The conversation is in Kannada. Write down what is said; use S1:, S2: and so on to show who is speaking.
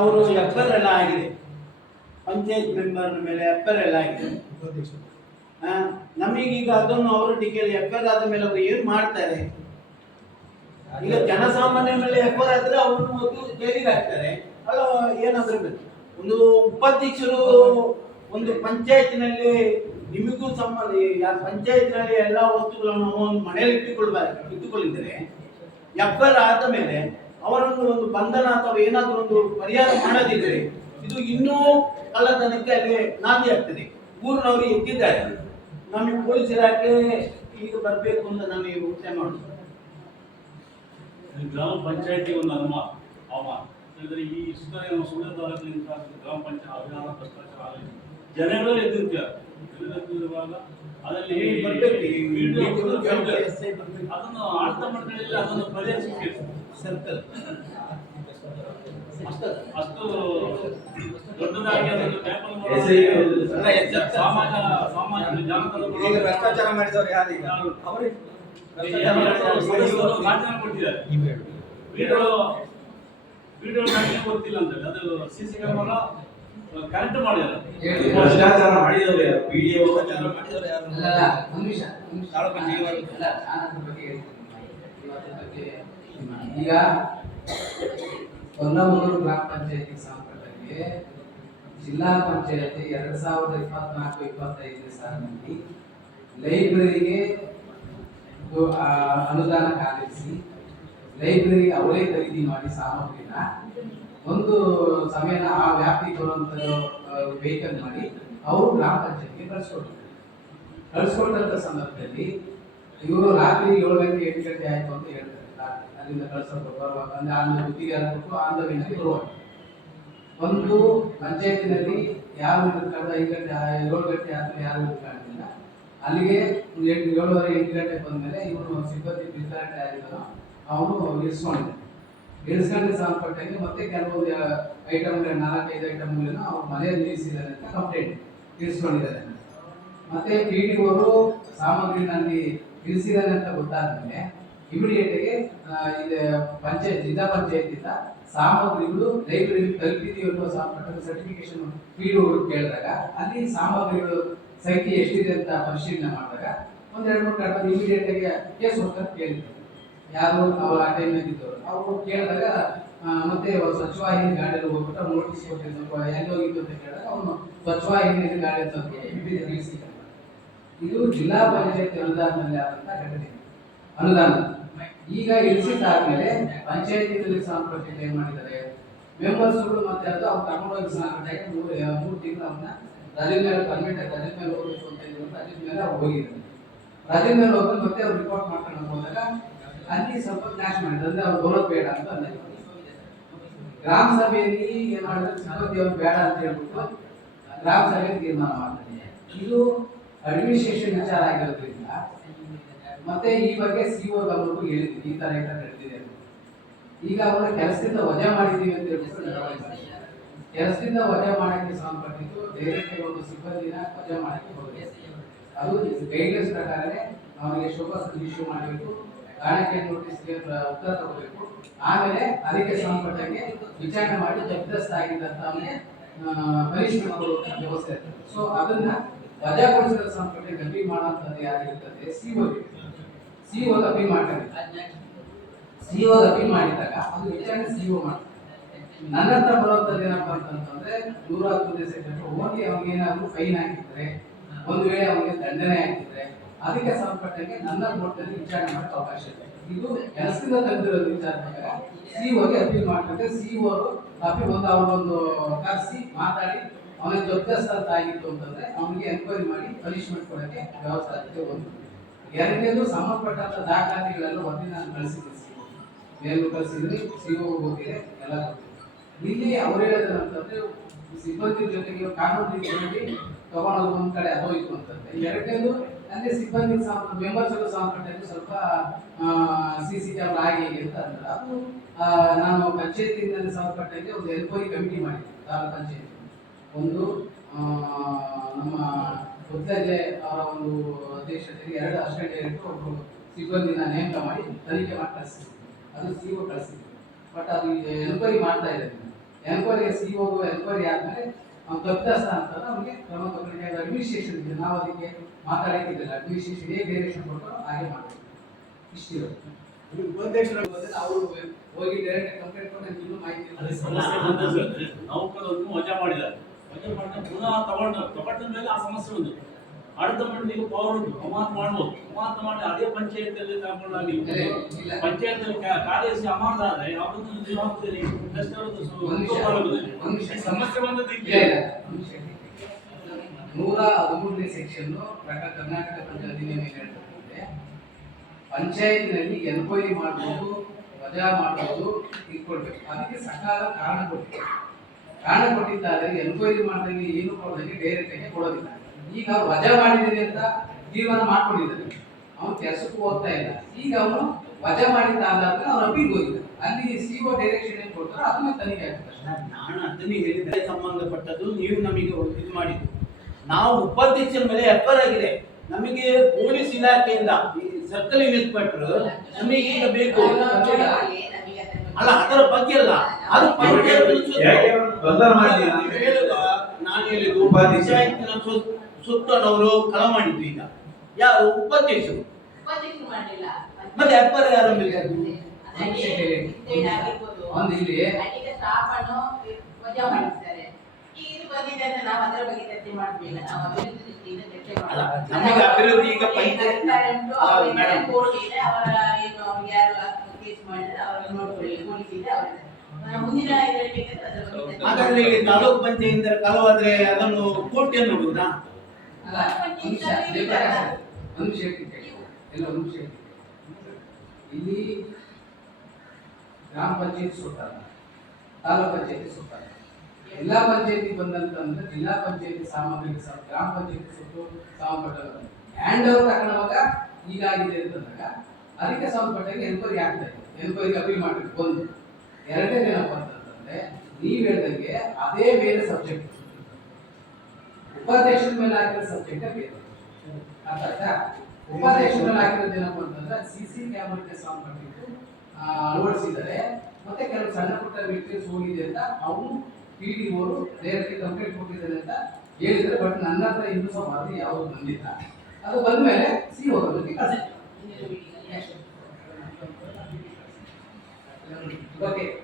S1: ಅವರು ಎಫ್ಐಆರ್ ಎಲ್ಲ ಆಗಿದೆ. ಪಂಚಾಯತ್ ಮೆಂಬರ್ ಮೇಲೆ ಎಫ್ಐಆರ್ ಎಲ್ಲ ಆಗಿದೆ. ನಮಗೀಗ ಅದನ್ನು ಅವರು ಟಿಕೆಟ್ ಎಫ್ಐಆರ್ ಆದ ಮೇಲೆ ಅವರು ಏನು ಮಾಡ್ತಾರೆ? ಈಗ ಜನಸಾಮಾನ್ಯ ಮೇಲೆ ಎಫ್ಐಆರ್ ಆದ್ರೆ ಅವರು ಮೊದಲು ಜೈಲಿಗೆ ಹಾಕ್ತಾರೆ. ಅಲ್ಲ, ಏನಾದ್ರೂ. ಒಂದು ಉಪಾಧ್ಯಕ್ಷರು ಒಂದು ಪಂಚಾಯತ್ನಲ್ಲಿ ನಿಮಗೂ ಸಂಬಂಧ ಪಂಚಾಯತ್ನಲ್ಲಿ ಎಲ್ಲ ವಸ್ತುಗಳನ್ನು ಒಂದು ಮನೆಯಲ್ಲಿ ಇಟ್ಟುಕೊಳ್ಬಾರ್ದು, ಇಟ್ಟುಕೊಳ್ಳಿದ್ರೆ ಆದ ಮೇಲೆ ಅವರನ್ನು ಒಂದು ಬಂಧನ ಅಥವಾ ಏನಾದರೂ ಒಂದು ಪರಿಹಾರ ಮಾಡದಿದ್ರೆ ಇದು ಇನ್ನೂ ಕಳ್ಳತನಕ್ಕೆ ಅಲ್ಲಿ ನಾಂದಿ ಆಗ್ತದೆ ಊರಿನವರು ಎದ್ದಿದ್ದಾರೆ ನಮಗೆ ಪೊಲೀಸ್ ಇಲಾಖೆ ಈಗ ಬರಬೇಕು ಅಂತ ನಾನು ಈ ಒತ್ತಾಯ ಮಾಡುದು
S2: ಗ್ರಾಮ ಪಂಚಾಯತಿ ಒಂದು ಅನುಮಾನ ಅವಮಾನ ಹೇಳಿದ್ರೆ ಈ ಸುಧಾರಣೆ ಸುಳ್ಳು ತಾಲೂಕಿನಿಂದ ಗ್ರಾಮ ಪಂಚಾಯತ್ ಅಭಿಯಾನ ಭ್ರಷ್ಟಾಚಾರ ಆಗಲಿ ಜನಗಳಲ್ಲಿ ಎದ್ದಿರುವಾಗ ಅದರಲ್ಲಿ. ಅದನ್ನು ಆಡಳಿತ ಮಂಡಳಿಯಲ್ಲಿ ಅದನ್ನು ಪರಿಹರಿಸಬೇಕು.
S1: ಸರ್ಕಲ್
S2: ಅಷ್ಟು ಅಷ್ಟು ದೊಡ್ಡದಾಗಿ ಅದನ್ನು
S1: ಸಣ್ಣ ಎಚ್ಚರ.
S2: ಸಮಾಜ ಸಾಮಾಜಿಕ ಜಾಲತಾಣಗಳು
S3: ಈಗ ಭ್ರಷ್ಟಾಚಾರ ಮಾಡಿದವರು ಯಾರು ಈಗ?
S2: ಯಾರು?
S3: ಅವರೇ.
S2: ರಾಜೀನಾಮೆ ಕೊಟ್ಟಿದ್ದಾರೆ. ವಿಡಿಯೋ ವಿಡಿಯೋ ಮಾಡ್ಲಿಕ್ಕೆ ಗೊತ್ತಿಲ್ಲ ಅಂತ ಅದು ಸಿ ಸಿ ಕ್ಯಾಮರಾ ಕರೆಕ್ಟ್ ಮಾಡಿದ್ದಾರೆ.
S4: ಭ್ರಷ್ಟಾಚಾರ ಮಾಡಿದವರು ಯಾರು? ಪಿಡಿಒ
S3: ಭ್ರಷ್ಟಾಚಾರ ಮಾಡಿದವರು ಯಾರು?
S5: ಅಲ್ಲ, ಅಲ್ಲ, ಒಂದ್ ನಿಮಿಷ, ಜೀವನ ಬಗ್ಗೆ ಹೇಳ್ತೀನಿ. ಇವತ್ತರ ಬಗ್ಗೆ ಈಗ ಹೊನ್ನಮೂರು ಗ್ರಾಮ ಪಂಚಾಯತಿ ಸಂಪರ್ಕಕ್ಕೆ ಜಿಲ್ಲಾ ಪಂಚಾಯತಿ ಎರಡ್ ಸಾವಿರದ ಇಪ್ಪತ್ನಾಲ್ಕು, ಇಪ್ಪತ್ತೈದನೇ ಸಾಲಿನಲ್ಲಿ ಲೈಬ್ರರಿಗೆ ಅನುದಾನ ಕಾಲಿಸಿ ಲೈಬ್ರರಿ ಅವರೇ ಖರೀದಿ ಮಾಡಿ ಸಾಮಗ್ರಿನ ಒಂದು ಸಮಯನ ಆ ವ್ಯಾಪ್ತಿ ಬರುವಂತ ವೆಹಿಕಲ್ ಮಾಡಿ ಅವರು ಗ್ರಾಮ ಪಂಚಾಯತ್ಗೆ ಕಳಿಸ್ಕೊಡ್ತಾರೆ ಕಳಿಸ್ಕೊಟ್ಟಂತ ಸಂದರ್ಭದಲ್ಲಿ ಇವರು ರಾತ್ರಿ ಏಳು ಗಂಟೆ ಎಂಟು ಗಂಟೆ ಆಯ್ತು ಅಂತ ಹೇಳ್ತಾರೆ. ಅಲ್ಲಿಂದ ಕಳ್ಸೋದು ಬರುವಾಗ ಅಂದ್ರೆ ಆಂಧ್ರ ಗುತ್ತಿಗೆ ಕೊಟ್ಟು ಆಂಧ್ರದಿಂದ ಬರುವಾಗ ಒಂದು ಪಂಚಾಯತಿನಲ್ಲಿ ಯಾರು ಕಳೆದ ಐದು ಗಂಟೆ ಏಳು ಗಂಟೆ ಆದ್ರೆ ಯಾರು ಇರ್ಕಾಣಿಲ್ಲ ಅಲ್ಲಿಗೆ ಎಂಟು ಏಳುವರೆ ಎಂಟು ಗಂಟೆ ಬಂದ್ಮೇಲೆ ಇವನು ಸಿಬ್ಬಂದಿ ವಿತರಣೆ ಆಗಿದ್ದಾನೋ ಅವನು ಇಳಿಸ್ಕೊಂಡಿದ್ದ ಇಳಿಸ್ಕೊಂಡ್ರೆ ಸಂಬಂಧಪಟ್ಟಂಗೆ ಮತ್ತೆ ಕೆಲವೊಂದು ಐಟಮ್ ನಾಲ್ಕೈದು ಐಟಮ್ಗಳನ್ನ ಅವ್ರು ಮನೆಯಲ್ಲಿ ನಿಲ್ಲಿಸಿದ್ದಾರೆ ಅಂತ ಕಂಪ್ಲೇಂಟ್. ಇರಿಸ್ಕೊಂಡಿದ್ದಾರೆ ಮತ್ತೆ ಪಿ ಡಿ ಅವರು ಸಾಮಗ್ರಿನಲ್ಲಿ ಇರಿಸಿದ್ದಾರೆ ಅಂತ ಗೊತ್ತಾದ್ಮೇಲೆ ಇಮಿಡಿಯೇಟ್ ಆಗಿ ಇದು ಪಂಚಾಯತ್, ಜಿಲ್ಲಾ ಪಂಚಾಯತಿಂದ ಸಾಮಗ್ರಿಗಳು ಲೈಬ್ರರಿ ತಲುಪಿದೆಯೋ ಅನ್ನೋ ಸರ್ಟಿಫಿಕೇಶನ್ ಪಿ ಡಿ ಅವರು ಕೇಳಿದಾಗ, ಅಲ್ಲಿ ಸಾಮಗ್ರಿಗಳು ಸಂಖ್ಯೆ ಎಷ್ಟಿದೆ ಅಂತ ಪರಿಶೀಲನೆ ಮಾಡಿದಾಗ ಒಂದೆರಡು ಮೂರು ಕಡೆ ಇಮಿಡಿಯೇಟ್ ಆಗಿ ಕೇಸ್ ಹೋಗ್ತಾರೆ ಕೇಳಿದ್ರು. ಯಾರು ಅವರು ಆ ಟೈಮ್ ಇದ್ದವರು. ಅವರು ಕೇಳಿದಾಗ ಮತ್ತೆ ಸ್ವಚ್ಛವಾಹಿನಿ ಗಾಡಿಯಲ್ಲಿ ಹೋಗ್ಬಿಟ್ಟು ನೋಟಿಸ್ ಕೊಟ್ಟಿದ್ದು ಎಲ್ಲಿ ಹೋಗಿದ್ದು ಅಂತ ಕೇಳಿದಾಗ, ಅವನು ಸ್ವಚ್ಛವಾಹಿನಿ ಗಾಡಿ ಅಂತ ಇದು ಜಿಲ್ಲಾ ಪಂಚಾಯತ್ ಅನುದಾನದಲ್ಲಿ ಆದಂತ ಘಟನೆ. ಅನುದಾನ. ಈಗ ಇಳಿಸಿಟ್ ಆದ್ಮೇಲೆ ಪಂಚಾಯತಿ ಸಂಪರ್ಕ ಏನ್ ಮಾಡಿದ್ದಾರೆ? ಮೆಂಬರ್ಸ್ಗಳು ಮತ್ತೆ ಅದು ಅವ್ರು ತಗೊಂಡೋಗಿ ಸಂಘಟನೆಗೆ ಮೂರು ಮೂರು ತಿಂಗಳು ಅವನ್ನ ರಜೆ ಮೇಲೆ ಪರ್ಮಿಟ್ ರಜೆ ಮೇಲೆ ಹೋಗ್ಬೇಕು ಅಂತ ಇದ್ರು ರಜೆ ಮೇಲೆ ಅವ್ರು ಹೋಗಿದ್ದಾರೆ. ರಜೆ ಮೇಲೆ ಹೋದ್ರೆ ಮತ್ತೆ ಅವ್ರು ರಿಪೋರ್ಟ್ ಮಾಡ್ಕೊಂಡು ಹೋದಾಗ ಅಲ್ಲಿ ಸ್ವಲ್ಪ ಕ್ಲಾಶ್ ಮಾಡಿದ್ರು. ಅಂದ್ರೆ ಅವ್ರು ಬರೋದು ಬೇಡ ಅಂತ ಅಲ್ಲಿ ಗ್ರಾಮ ಸಭೆಯಲ್ಲಿ ಏನ್ ಮಾಡಿದ್ರೆ? ಸಿಬ್ಬಂದಿ ಅವ್ರು ಬೇಡ ಅಂತ ಹೇಳ್ಬಿಟ್ಟು ಗ್ರಾಮ ಸಭೆಯಲ್ಲಿ ತೀರ್ಮಾನ ಮಾಡ್ತಾರೆ. ಇದು ಅಡ್ಮಿನಿಸ್ಟ್ರೇಷನ್ ವಿಚಾರ ಆಗಿರೋದ್ರಿಂದ ಮತ್ತೆ ಈ ಬಗ್ಗೆ ಸಿಒ ಗಮನಕ್ಕೂ ಹೇಳಿದ್ವಿ ಈ ತರ ಈ ತರ ನಡೆದಿದೆ ಈಗ ಅವರು ಕೆಲಸದಿಂದ ವಜಾ ಮಾಡಿದೀವಿ ಅಂತ ಕೆಲಸದಿಂದ ವಜಾ ಮಾಡಕ್ಕೆ ಸಂಬಂಧಪಟ್ಟಿದ್ದು ಡೈರೆಕ್ಟ್ ಒಂದು ಸಿಬ್ಬಂದಿನ ವಜಾ ಮಾಡಕ್ಕೆ ಹೋಗಿದೆ. ಅದು ಗೈಡ್ಲೈನ್ಸ್ ಪ್ರಕಾರನೇ ಅವನಿಗೆ ಶೋಕಾಸ್ ಇಶ್ಯೂ ಮಾಡಬೇಕು ಕಾರಣಕ್ಕೆ ನೋಟಿಸ್ಗೆ ಉತ್ತರ ತಗೋಬೇಕು. ಆಮೇಲೆ ಅದಕ್ಕೆ ಸಂಬಂಧಪಟ್ಟಂಗೆ ವಿಚಾರಣೆ ಮಾಡಿ ಜಬರ್ದಸ್ತ್ ಆಗಿದ್ದಂತ ಅವನಿಗೆ ಕೊಡುವಂತ ವ್ಯವಸ್ಥೆ ಸೊ ಅದನ್ನ ವಜಾಗೊಳಿಸಿದ ಸಂಬಂಧಪಟ್ಟ ಅಪೀಲ್ ಮಾಡುವಂತದ್ದು ಯಾರಿರ್ತದೆ ಸಿಒ ಸಿಒ ಅಪಿ ಮಾಡ್ತಾರೆ. ಸಿಒ ಅಪೀಲ್ ಮಾಡಿದಾಗ ಅದು ವಿಚಾರಣೆ ಸಿಒ ಮಾಡ್ತಾರೆ. ನನ್ನ ಹತ್ರ ಬರುವಂತದ್ದು ಏನಪ್ಪ ಅಂತಂದ್ರೆ ನೂರ ಹತ್ತು ಸೆಕೆಂಡ್ ಹೋಗಿ ಅವ್ನಿಗೆ ಏನಾದ್ರು ಫೈನ್ ಹಾಕಿದ್ರೆ ಒಂದು ವೇಳೆ ಅವನಿಗೆ ದಂಡನೆ ಹಾಕಿದ್ರೆ ಅದಕ್ಕೆ ಸಂಬಂಧಪಟ್ಟಂಗೆ ನನ್ನ ಕೋರ್ಟಲ್ಲಿ ವಿಚಾರಣೆ ಮಾಡೋ ಅವಕಾಶ ಇದೆ. ಇದು ಕೆಲಸದಿಂದ ತಂದಿರೋದು ವಿಚಾರ ಸಿಒಗೆ ಅಪೀಲ್ ಮಾಡ್ತಾರೆ. ಸಿಒ ಅಪೀಲ್ ಒಂದು ಅವರೊಂದು ಕರೆಸಿ ಮಾತಾಡಿ ಅವನಿಗೆ ದೊಡ್ಡ ಆಗಿತ್ತು ಅಂತಂದ್ರೆ ಅವನಿಗೆ ಎನ್ಕ್ವೈರಿ ಮಾಡಿ ಪನಿಷ್ಮೆಂಟ್ ಕೊಡಕ್ಕೆ ಯಾವ ಸಾಧ್ಯತೆ ಒಂದು ಎರಡನೇದು ಸಂಬಂಧಪಟ್ಟಂತ ದಾಖಲಾತಿಗಳೆಲ್ಲ ಒಂದಿನ ನಾನು ಕಳಿಸಿದ್ದೀನಿ ಮೇಲೂ ಕಳಿಸಿದ್ರಿ ಸಿಒ ಹೋಗಿದೆ ಎಲ್ಲ ಇಲ್ಲಿ ಅವ್ರು ಹೇಳೋದೇನಂತಂದ್ರೆ ಸಿಬ್ಬಂದಿ ಜೊತೆಗೆ ಕಾನೂನು ರೀತಿಯಲ್ಲಿ ತಗೊಳೋದು ಒಂದ್ ಕಡೆ ಅದೋಯ್ತು ಅಂತಂದ್ರೆ. ಎರಡನೇದು ಅಂದ್ರೆ ಸಿಬ್ಬಂದಿ ಮೆಂಬರ್ಸ್ ಎಲ್ಲ ಸಂಬಂಧಪಟ್ಟಂಗೆ ಸ್ವಲ್ಪ ಸಿ ಸಿ ಕ್ಯಾಮ್ರಾ ಆಗಿ ಹೇಗೆ ಅಂತ ಅಂದ್ರೆ. ಅದು ನಾನು ಕಚೇರಿಯಿಂದ ಸಂಬಂಧಪಟ್ಟಂಗೆ ಒಂದು ಎನ್ಕ್ವೈರಿ ಕಮಿಟಿ ಮಾಡಿದ್ದೆ, ತಾಲೂಕು ಪಂಚಾಯತಿ. ಒಂದು ನಮ್ಮ ಮುತ್ತಜ್ಜೆ ಅವರ ಒಂದು ಅಧ್ಯಕ್ಷತೆಯಲ್ಲಿ ಎರಡು ಅಷ್ಟೇ ಡೈರೆಕ್ಟರ್ ಒಬ್ಬರು ಸಿಬ್ಬಂದಿನ ನೇಮಕ ಮಾಡಿ ತನಿಖೆ ಮಾಡಿ ಕಳಿಸಿದ್ರು. ಅದು ಒ ಕಳಿಸಿದ್ರು. ಬಟ್ ಅದು ಎನ್ಕ್ವೈರಿ ಮಾಡ್ತಾ ಇದ್ದಾರೆ. ಎನ್ಕ್ವೈರಿ ಸಿ ಒ ಎನ್ಕ್ವೈರಿ ಆದಮೇಲೆ ಅವ್ನು ತಪ್ಪಿದಸ್ತ ಅಂತ ಅವ್ನಿಗೆ ಕ್ರಮ ತಗೊಳ್ಳಿಕ್ಕೆ ಅಡ್ಮಿನಿಸ್ಟ್ರೇಷನ್ ಇದೆ. ನಾವು ಅದಕ್ಕೆ ಮಾತಾಡೋಕ್ಕಿದ್ದಿಲ್ಲ. ಅಡ್ಮಿನಿಸ್ಟ್ರೇಷನ್ ಹೇಗೆ ಡೈರೆಕ್ಷನ್ ಕೊಟ್ಟರು ಹಾಗೆ ಮಾಡಬೇಕು. ಇಷ್ಟಿರೋದು. ಅವರು ಹೋಗಿ ಡೈರೆಕ್ಟ್ ಕಂಪ್ಲೇಂಟ್ ಮಾಡಿ ಇನ್ನೂ ಮಾಹಿತಿ
S2: ನೌಕರನ್ನು ವಜಾ ಮಾಡಿದ್ದಾರೆ. ಪುನಃ ತಗೊಂಡ್ರು ತಗೊಂಡ ಮೇಲೆ ಆ ಸಮಸ್ಯೆ ಉಂಟು. ಆಡಳಿತ ಮಂಡಳಿಗೆ ಪವರ್ ಉಂಟು. ಅಮಾನತು ಮಾಡ್ಬೋದು. ಅಮಾನತು ಮಾಡಿ ಅದೇ ಪಂಚಾಯತಿಯಲ್ಲಿ ತಗೊಂಡಾಗಿ ಪಂಚಾಯತಿಯಲ್ಲಿ ಕಾರ್ಯದರ್ಶಿ ಅಮಾನ ಆದರೆ ಅವರದ್ದು ಜೀವಾಬ್ದಾರಿ ಸಮಸ್ಯೆ ಬಂದದ್ದು ಹಿಂಗೆ.
S5: ನೂರ ಹದಿಮೂರನೇ ಸೆಕ್ಷನ್ ಕರ್ನಾಟಕ ಪ್ರಜಾ ಅಧಿನಿಯಮ ಹೇಳ್ತಕ್ಕಂತೆ ಪಂಚಾಯತ್ನಲ್ಲಿ ಎನ್ಕ್ವೈರಿ ಮಾಡಬಹುದು ವಜಾ ಮಾಡಬಹುದು ಇಟ್ಕೊಳ್ಬೇಕು. ಅದಕ್ಕೆ ಸಕಾಲ ಕಾರಣ ಕೊಡ್ಬೇಕು ಕಾರಣ ಕೊಟ್ಟಿದ್ದಾರೆ ಎನ್ಕ್ವೈರಿ ಮಾಡಿದಂಗೆ ಏನು ಕೊಡೋದಕ್ಕೆ ಡೈರೆಕ್ಟ್ ಆಗಿ ಕೊಡೋದಿಲ್ಲ. ಈಗ ಅವ್ರು ವಜಾ ಮಾಡಿದ್ದೀನಿ ಅಂತ ತೀರ್ಮಾನ ಮಾಡ್ಕೊಂಡಿದ್ದಾರೆ. ಅವನು ಕೆಲಸಕ್ಕೂ ಹೋಗ್ತಾ ಇಲ್ಲ. ಈಗ ಅವನು ವಜಾ ಮಾಡಿದ್ದ ಆಧಾರದ ಅವ್ರು ಅಪ್ಪಿಗೆ ಹೋಗಿದ್ದಾರೆ. ಅಲ್ಲಿ ಸಿಒ ಡೈರೆಕ್ಷನ್ ಏನು ಕೊಡ್ತಾರೋ ಅದನ್ನ ತನಿಖೆ ಆಗ್ತದೆ.
S1: ನಾನು ಅದನ್ನೇ ಹೇಳಿದ್ರೆ ಸಂಬಂಧಪಟ್ಟದ್ದು ನೀವು ನಮಗೆ ಇದು ಮಾಡಿದ್ದು. ನಾವು ಉಪಾಧ್ಯಕ್ಷರ ಮೇಲೆ ಎಫ್ಐಆರ್ ಆಗಿದೆ. ನಮಗೆ ಪೊಲೀಸ್ ಇಲಾಖೆಯಿಂದ ಸರ್ಕಲ್ ಇನ್ಸ್ಪೆಕ್ಟರ್ ನಮಗೆ ಈಗ ಬೇಕು. ಅಲ್ಲ ಅದರ ಬಗ್ಗೆ ಅಲ್ಲ ಅದು ಪಂಚಾಯತ್ ನಾನು ಹೇಳಿದ್ದು ಸು- ಸುತ್ತನವರು ಕಳ ಮಾಡಿದ್ದು ಈಗ. ಯಾರು? ಉಪಾಧ್ಯಕ್ಷರು. ಮತ್ತೆ ಅಪ್ಪರ ಯಾರು?
S5: ಒಂದು ಇಲ್ಲಿ.
S1: ನಮಗೆ ಅಭಿವೃದ್ಧಿ ಈಗ ಪಂಚಾಯತ್ ಮೇಡಮ್. ತಾಲೂಕ್ ಪಂಚಾಯತ್ ಕಳವಾದ್ರೆ ಅದನ್ನು ಕೋರ್ಟ್
S5: ನಿಮಿಷ ಹೇಳ್ತೀನಿ. ಇಲ್ಲಿ ಗ್ರಾಮ ಪಂಚಾಯತ್ ಸುತ್ತಾರ ತಾಲೂಕ್ ಪಂಚಾಯತಿ ಸುತ್ತಾರ ಎಲ್ಲಾ ಪಂಚಾಯತಿ ಬಂದಂತಂದ್ರೆ ಜಿಲ್ಲಾ ಪಂಚಾಯತಿ ಸಾಮಗ್ರಿ ಗ್ರಾಮ ಪಂಚಾಯತಿ ಸುತ್ತು ಸಾಮಾನ್ಯ ಹ್ಯಾಂಡ್ ಓವರ್ ತಗೊಳ್ಳುವಾಗ ಈಗಾಗಿದೆ ಅಂತಂದಾಗ ಅದಕ್ಕೆ ಸಂಬಂಧಪಟ್ಟಾಗ ಎನ್ಕ್ವೈರಿ ಆಗ್ತಾ ಇದೆ ಎನ್ಕ್ವೈರಿ ಅಪೀಲ್ ಮಾಡಬೇಕು ಒಂದು ಎರಡನೇ ಏನಪ್ಪ ಅಂತಂದ್ರೆ ನೀವು ಹೇಳ್ದಂಗೆ ಅದೇ ಬೇರೆ ಸಬ್ಜೆಕ್ಟ್ ಉಪಾಧ್ಯಕ್ಷರ ಮೇಲೆ ಹಾಕಿರೋ ಸಬ್ಜೆಕ್ಟ್ ಬೇರೆ ಅರ್ಥ ಉಪಾಧ್ಯಕ್ಷರ ಮೇಲೆ ಹಾಕಿರೋದು ಏನಪ್ಪ ಅಂತಂದ್ರೆ ಸಿ ಸಿ ಕ್ಯಾಮರಾಕ್ಕೆ ಸಂಬಂಧಪಟ್ಟಿದ್ದು ಅಳವಡಿಸಿದ್ದಾರೆ. ಮತ್ತೆ ಕೆಲವು ಸಣ್ಣ ಪುಟ್ಟ ವಿಟ್ನೆಸ್ ಹೋಗಿದೆ ಅಂತ ಅವನು ಪಿ ಡಿ ಅವರು ಡೈರೆಕ್ಟ್ ಕಂಪ್ಲೇಂಟ್ ಕೊಟ್ಟಿದ್ದಾರೆ ಅಂತ ಹೇಳಿದ್ರೆ ಬಟ್ ನನ್ನ ಹತ್ರ ಇನ್ನೂ ಸಹ ಯಾವುದು ಬಂದಿಲ್ಲ. ಅದು ಬಂದ್ಮೇಲೆ ಸಿ ಹೋಗೋದಕ್ಕೆ ಕಳಿಸ್ತೀನಿ okay